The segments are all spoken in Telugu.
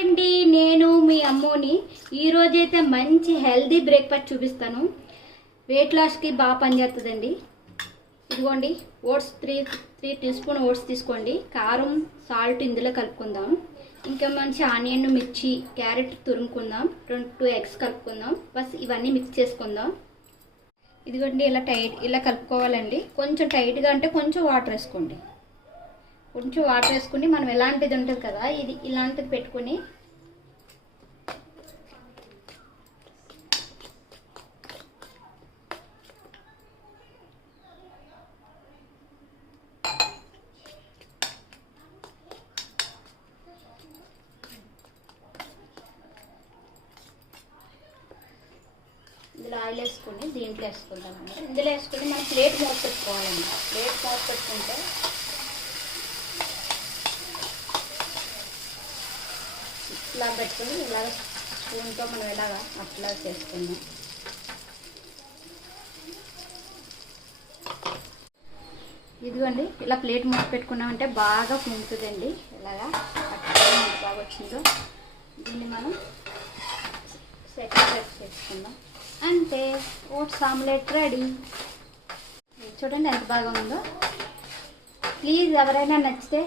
అండి, నేను మీ అమ్మోని. ఈరోజైతే మంచి హెల్దీ బ్రేక్ఫాస్ట్ చూపిస్తాను. వెయిట్ లాస్కి బాగా పనిచేస్తుందండి. ఇదిగోండి, oats three teaspoon oats తీసుకోండి. కారం సాల్ట్ ఇందులో కలుపుకుందాం. ఇంకా మంచి ఆనియన్ మిర్చి క్యారెట్ తురుముకుందాం. 2 ఎగ్స్ కలుపుకుందాం. బస్ ఇవన్నీ మిక్స్ చేసుకుందాం. ఇదిగోండి, ఇలా కలుపుకోవాలండి. కొంచెం టైట్గా అంటే కొంచెం వాటర్ వేసుకోండి. కొంచెం వాటర్ వేసుకుని మనం ఎలాంటిది ఉంటుంది కదా, ఇది ఇలాంటిది పెట్టుకుని ఇందులో ఆయిల్ వేసుకొని దీంట్లో వేసుకుంటామండి. ఇందులో వేసుకుని మనం ప్లేట్ మూత పెట్టుకోవాలండి. ప్లేట్ మూత పెట్టుకుంటే ఇలా పెట్టుకుని ఇలాగ స్పూన్తో మనం ఇలాగ అట్లా చేసుకుందాం. ఇదిగోండి, ఇలా ప్లేట్ మూత పెట్టుకున్నామంటే బాగా పొంగుతుందండి. ఇలాగా అట్లా బాగా వచ్చిందో దీన్ని మనం సెట్ చేసుకుందాం. అంటే ఓట్స్ ఆమ్లెట్ రెడీ. చూడండి ఎంత బాగా ఉందో. ప్లీజ్ ఎవరైనా నచ్చితే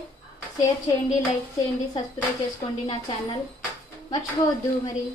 షేర్ చేయండి, లైక్ చేయండి, సబ్స్క్రైబ్ చేసుకోండి నా ఛానల్. మర్చిపోవద్దు మరి.